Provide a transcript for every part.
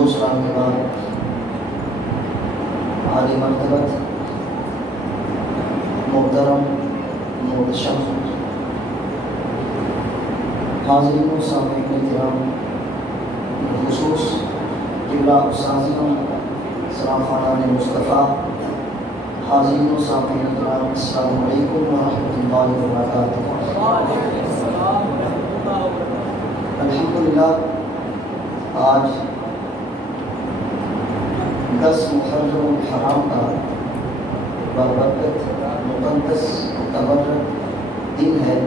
حمد و سلام کے بعد عالی مرتبت محترم محتشم حاضرین و سامعین کرام، خصوص قبلہ اساتذہ سلام خاندان مصطفیٰ، حاضرین و سامعین کرام، السلام علیکم ورحمۃ اللہ وبرکاتہ۔ الحمدللہ آج 10 محرم الحرام کا بابرکت مقدس متبرک دن ہے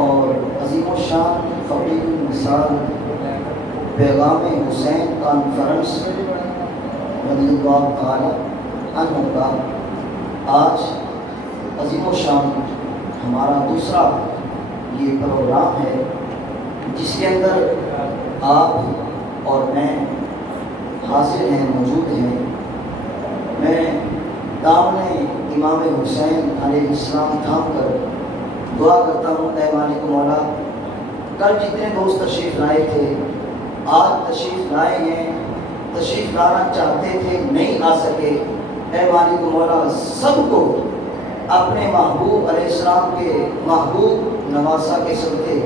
اور عظیم الشان فقیر مثال پیغام حسین کانفرنس رضی اللہ تعالی عنہ کا آج عظیم الشان ہمارا دوسرا یہ پروگرام ہے، جس کے اندر آپ اور میں حاضر ہیں، موجود ہیں۔ میں دامن امام حسین علیہ السلام تھام کر دعا کرتا ہوں، اے مالک مولا، کل جتنے دوست تشریف لائے تھے، آج تشریف لائے ہیں، تشریف لانا چاہتے تھے نہیں آ سکے، اے مالک مولا سب کو اپنے محبوب علیہ السلام کے محبوب نواسا کے صدقے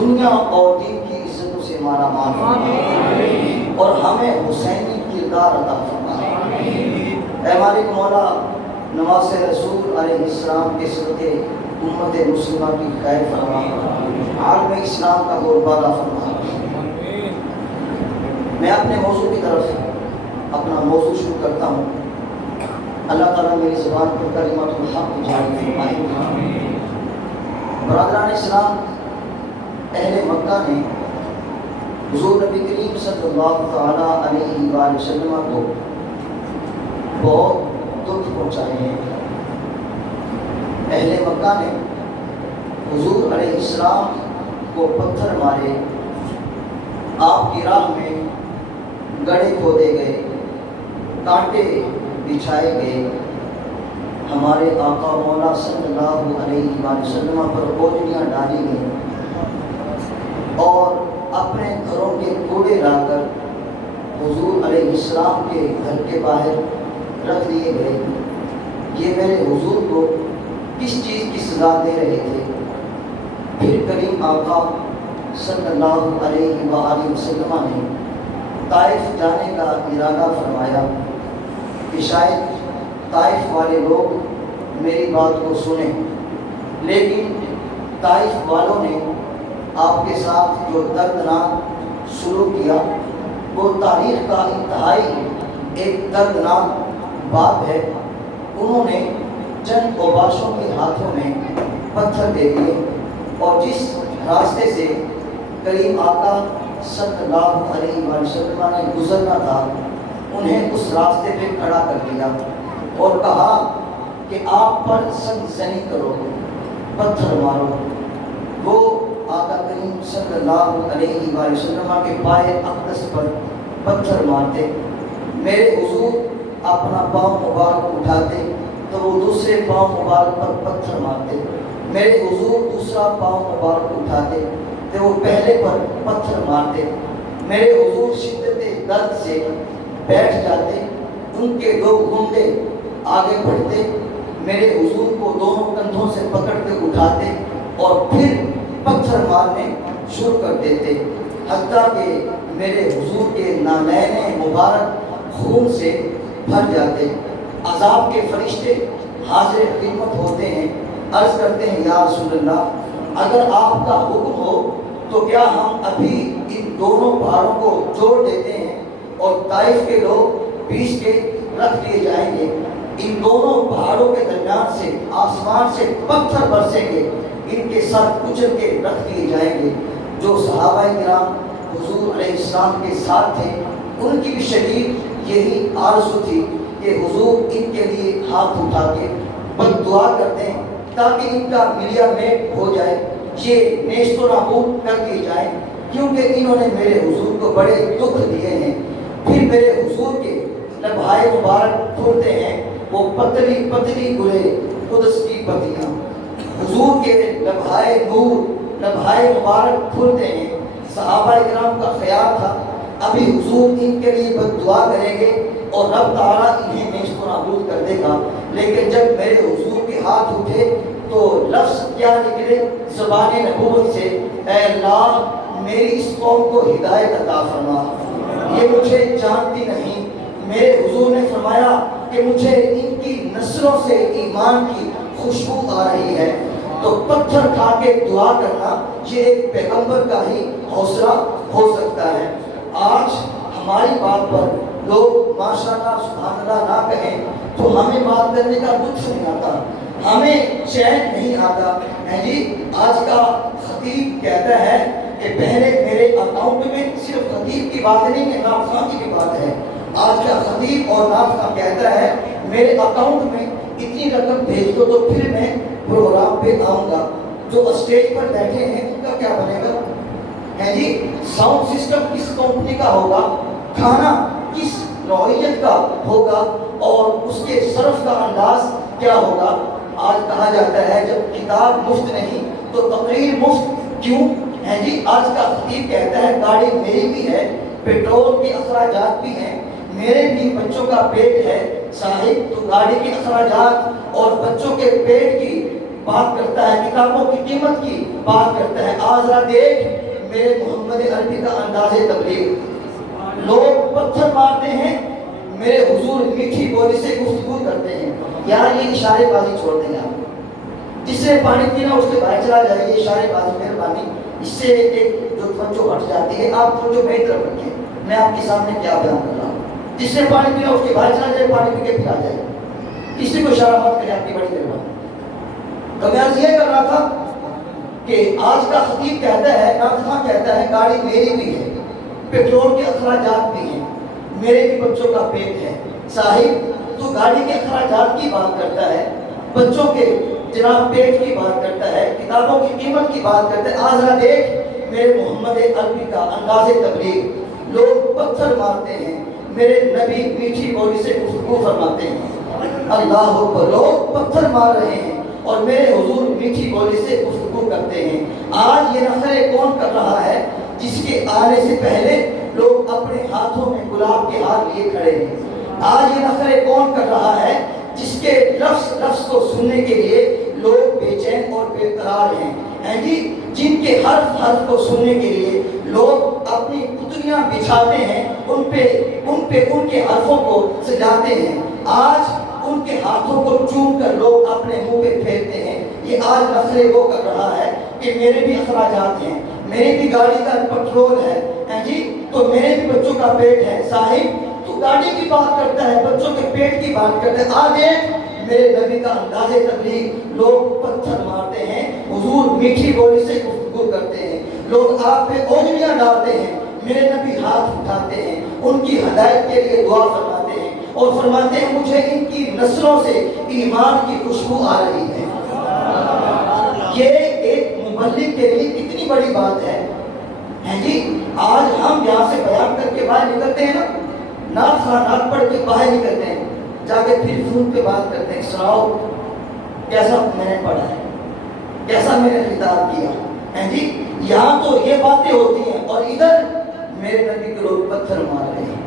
دنیا اور دین کی عزتوں سے مالا مال فرما اور ہمیں حسینی کردار عطا فرما۔ اے مالک مولا نواز رسول علیہ السلام کے صدقے امت مسلمہ کی خیر فرما، عالم اسلام کا بول بالا فرما۔ میں اپنے موضوع کی طرف اپنا موضوع شروع کرتا ہوں۔ اللہ تعالیٰ میری زبان پر کلمۃ الحق جاری فرمائے۔ برادران اسلام، اہل مکہ نے حضور نبی کریم صلی اللہ تعالیٰ علیہ وآلہ وسلم کو بہت دکھ پہنچائے ہیں۔ اہل مکہ نے حضور علیہ السلام کو پتھر مارے، آپ کی راہ میں گڑھے کھودے گئے، کانٹے بچھائے گئے، ہمارے آقا مولا صلی اللہ علیہ وآلہ وسلم پر اوجڑیاں ڈالی گئیں اور اپنے گھروں کے کوڑے لا کر حضور علیہ السلام کے گھر کے باہر رکھ دیے گئے۔ یہ میرے حضور کو کس چیز کی سزا دے رہے تھے؟ پھر کریم آقا صلی اللہ علیہ وآلہ وسلم نے طائف جانے کا ارادہ فرمایا کہ شاید طائف والے لوگ میری بات کو سنیں، لیکن طائف والوں نے آپ کے ساتھ جو دردناک سلوک کیا وہ تاریخ کا انتہائی ایک دردناک بات ہے۔ انہوں نے چند اوباشوں کے ہاتھوں میں پتھر دے دیے اور جس راستے سے کریم آقا صلی اللہ علیہ وسلم نے گزرنا تھا انہیں اس راستے پہ کھڑا کر دیا اور کہا کہ آپ پر سنگسنی کرو، پتھر مارو۔ وہ آقا کریم صلی اللہ علیہ وسلم کے پائے اقدس پر پتھر مارتے، میرے حضور اپنا پاؤں مبارک اٹھاتے تو وہ دوسرے پاؤں مبارک پر پتھر مارتے، میرے حضور دوسرا پاؤں مبارک اٹھاتے تو وہ پہلے پر پتھر مارتے، میرے حضور شدت درد سے بیٹھ جاتے، ان کے دو گھنٹے آگے بڑھتے، میرے حضور کو دونوں کندھوں سے پکڑ کے اٹھاتے اور پھر پتھر مارنے شروع کر دیتے، حتیٰ کہ میرے حضور کے نالین مبارک خون سے بھر جاتے۔ عذاب کے فرشتے حاضر خدمت ہوتے ہیں، عرض کرتے ہیں یا رسول اللہ، اگر آپ کا حکم ہو تو کیا ہم ابھی ان دونوں پہاڑوں کو جوڑ دیتے ہیں اور طائف کے لوگ بیچ کے رکھ دیے جائیں گے، ان دونوں پہاڑوں کے درمیان سے آسمان سے پتھر برسیں گے، ان کے سر کچل کے رکھ دیے جائیں گے۔ جو صحابہ کرام حضور علیہ السلام کے ساتھ تھے ان کی بھی شدید یہی آرزو تھی کہ حضور ان کے لیے ہاتھ اٹھا کے بد دعا کرتے ہیں تاکہ ان کا ملیا میٹ ہو جائے، یہ نیست و نابود کر دیے جائیں، کیونکہ انہوں نے میرے حضور کو بڑے دکھ دیے ہیں۔ پھر میرے حضور کے لبھائے مبارک پھولتے ہیں، وہ پتلی پتلی گلے قدس کی پتیاں، حضور کے لبھائے نور لبھائے مبارک پھولتے ہیں۔ صحابہ کرام کا خیال تھا ابھی حضور ان کے لیے بد دعا کریں گے اور رب تعالیٰ انہیں نیست و نابود کر دے گا. لیکن جب میرے حضور کے ہاتھ اٹھے تو لفظ کیا نکلے زبان نبوت سے, اے اللہ میری اس قوم کو ہدایت عطا فرما, یہ مجھے جانتی نہیں. میرے حضور نے فرمایا کہ مجھے ان کی نسلوں سے ایمان کی خوشبو آ رہی ہے. تو پتھر کھا کے دعا کرنا یہ ایک پیغمبر کا ہی حوصلہ ہو سکتا ہے. آج ہماری بات پر لوگ ماشاءاللہ سبحان اللہ نہ کہیں تو ہمیں بات کرنے کا لطف نہیں آتا, ہمیں چین نہیں آتا. جی آج کا خطیب کہتا ہے کہ پہلے میرے اکاؤنٹ میں صرف خطیب کی بات نہیں ہے, نعت خواں کی بھی بات ہے. آج کا خطیب اور نعت خواں کہتا ہے میرے اکاؤنٹ میں اتنی رقم بھیج دو تو پھر میں پروگرام پہ آؤں گا. جو اسٹیج پر بیٹھے ہیں ان کا کیا بنے گا؟ ہے جی ساؤنڈ سسٹم کس کمپنی کا ہوگا, کھانا کس نوعیت کا ہوگا, اور اس کے صرف کا انداز کیا ہوگا. آج کہا جاتا ہے جب کتاب مفت نہیں تو تقریر مفت کیوں. ہے جی آج کا خطیب کہتا ہے گاڑی میری بھی ہے, پیٹرول کے اخراجات بھی ہیں, میرے بھی بچوں کا پیٹ ہے. صاحب تو گاڑی کے اخراجات اور بچوں کے پیٹ کی بات کرتا ہے, کتابوں کی قیمت کی بات کرتا ہے. آج ذرا دیکھ میرے محمد عربی کا انداز تبلیغ. لوگ پتھر مارتے ہیں, میرے حضور میٹھی بولی سے گفتگو کرتے ہیں. یار یہ اشارے بازی چھوڑ دیں آپ, جس سے پانی پینا اس کے باہر چلا جائے. یہ اشارے بازی مہربانی, اس سے ایک جو توجہ ہٹ جاتی ہے. آپ توجہ میری طرف رکھیں, میں آپ کے سامنے کیا بیان کر رہا ہوں. جس سے پانی پینا اس کے باہر چلا جائے, پانی پی کے پھر آ جائے. کسی کو اشارہ مت کرے, آپ کی بڑی مہربانی. تو میں عرض یہ کر رہا تھا کہ آج کا خطیب کہتا ہے, نعت خواں کہتا ہے گاڑی میری بھی ہے, پیٹرول کے اخراجات بھی ہیں, میرے بھی بچوں کا پیٹ ہے. صاحب تو گاڑی کے اخراجات کی بات کرتا ہے, بچوں کے جناب پیٹ کی بات کرتا ہے, کتابوں کی قیمت کی بات کرتا ہے. آج ذرا دیکھ میرے محمد عربی کا انداز تبلیغ. لوگ پتھر مارتے ہیں, میرے نبی میٹھی بولی سے گفتگو فرماتے ہیں. اللہ اکبر, لوگ پتھر مار رہے ہیں اور میرے حضور میٹھی بولی سے گفتگو کرتے ہیں. آج یہ نخرے کون کر رہا ہے جس کے آنے سے پہلے لوگ اپنے ہاتھوں میں گلاب کے ہاتھ لیے کھڑے ہیں. آج یہ نخرے کون کر رہا ہے جس کے لفظ کو سننے کے لیے لوگ بے چین اور بے قرار ہیں. جی جن کے حرف کو سننے کے لیے لوگ اپنی پتلیاں بچھاتے ہیں, ان کے حرفوں کو سجاتے ہیں. آج ان کے ہاتھوں کو چوم کر لوگ اپنے منہ پہ پھیرتے ہیں. یہ آج نخرے وہ کر رہا ہے کہ میرے بھی اخراجات ہیں, میری بھی گاڑی کا پیٹرول ہے جی, تو میرے بھی بچوں کا پیٹ ہے. صاحب تو گاڑی کی بات کرتا ہے, بچوں کے پیٹ کی بات کرتا ہے. آج ایک میرے نبی کا انداز تبلیغ. لوگ پتھر مارتے ہیں, حضور میٹھی بولی سے گفتگو کرتے ہیں. لوگ آپ پہ اوجڑیاں ڈالتے ہیں, میرے نبی ہاتھ اٹھاتے ہیں, ان کی ہدایت کے لیے دعا فرماتے ہیں اور فرماتے ہیں مجھے ان کی نسلوں سے ایمان کی خوشبو آ رہی ہے. یہ ایک مبلغ کے لیے کتنی بڑی بات ہے جی. آج ہم یہاں سے بیان کر کے باہر نکلتے ہیں نا, نعت پڑھ کے باہر نکلتے ہیں, جا کے پھر فون پہ بات کرتے ہیں, سناؤ کیسا میں نے پڑھا ہے, کیسا میں نے خطاب کیا جی. یہاں تو یہ باتیں ہوتی ہیں اور ادھر میرے نبی کے لوگ پتھر مار رہے ہیں.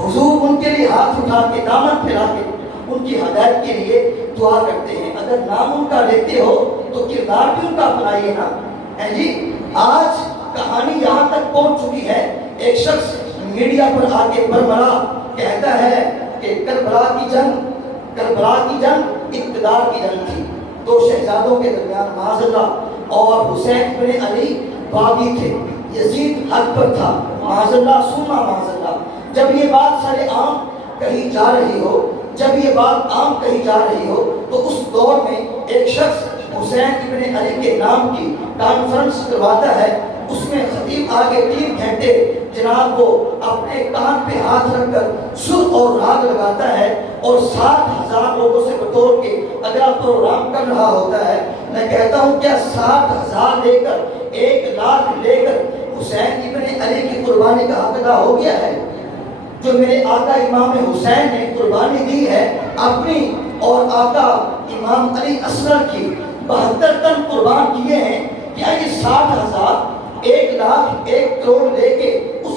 حضور ان کے لیے ہاتھ اٹھا کے, دامن پھیلا کے ان کی ہدایت کے لیے دعا کرتے ہیں. اگر نام ان کا لیتے ہو تو کردار بھی ان کا اپنائیے نا جی. آج کہانی یہاں تک پہنچ چکی ہے, ایک شخص میڈیا پر آ کے برملا کہتا ہے کہ کربلا کی جنگ اقتدار کی جنگ تھی. دو شہزادوں کے درمیان معاذ اللہ, اور حسین بن علی باغی تھے, یزید حق پر تھا معاذ اللہ ثم معاذ اللہ. جب یہ بات سارے عام کہی جا رہی ہو تو اس دور میں ایک شخص حسین ابن علی کے نام کی کانفرنس کرواتا ہے. اس میں خطیب آگے 3 گھنٹے جناب وہ اپنے کان پہ ہاتھ رکھ کر سر اور راگ لگاتا ہے اور 60,000 لوگوں سے بطور کے اگلا پروگرام کر رہا ہوتا ہے. میں کہتا ہوں کیا 60,000 لے کر 1,00,000 لے کر حسین ابن علی کی قربانی کا حق ادا ہو گیا ہے؟ جو میرے آقا امام حسین نے قربانی دی ہے اپنی اور آقا امام علی اصغر کی 72 تن قربان کیے ہیں, کیا یہ 60,000 1,00,000 1 کروڑ لے کے اس